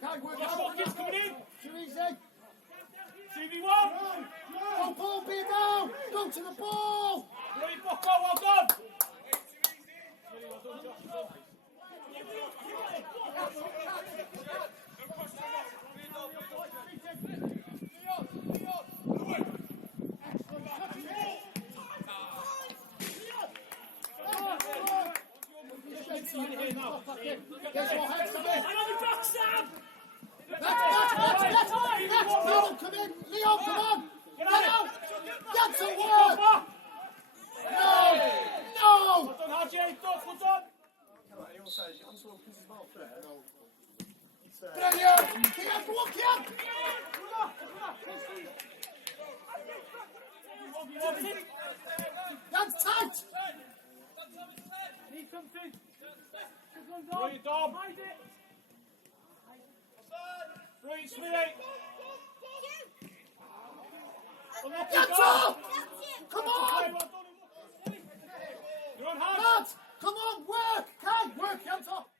Can't work Josh out. Watkins coming in. Too easy. 2v1. Go, Paul, be down. Go to the ball. Brilliant, Bocco, well done. Guess what? Heads come in. On the back, Sam. Let's Leo, come in. Leo, come on. Get out. Get to work. No. No. Well done, Haji. Well done. Brilliant. Kian, go on, Kian. That's tight. Brilliant, Dom. Brilliant, Smithy. Get up. Come on. You're on hand. Lads, come on, work. Can't work, hands up.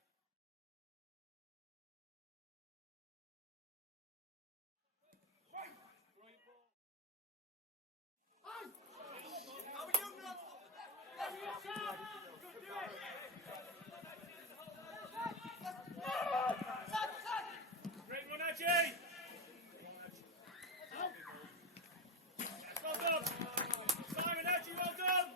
Great one, Haji. Well done. Simon, Haji, well done.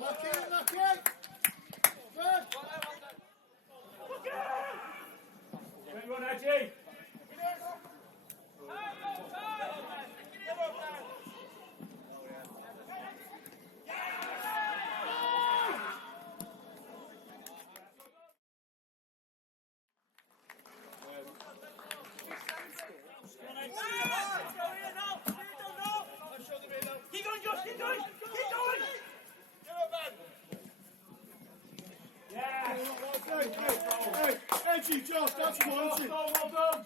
Lucky. Good. Great one, Haji. Keep going, Josh, keep going! Keep going! Yes! Hey, Edgy, Josh, that's quality. Well done!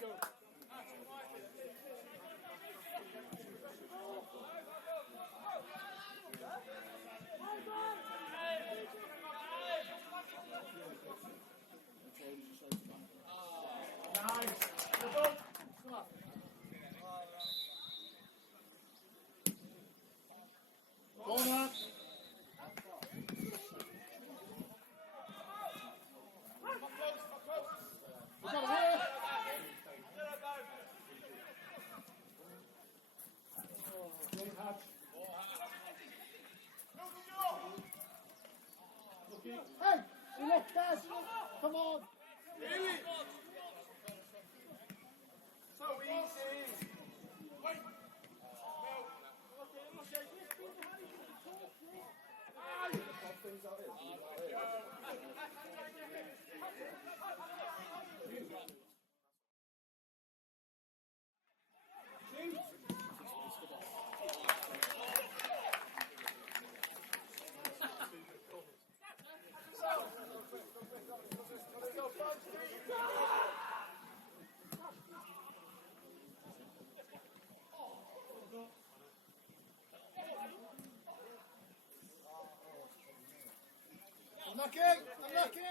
Nice! Well done! Corner. We've got to work. Great hatch. Hey, look, guys. Come on. Really? So easy. Unlucky.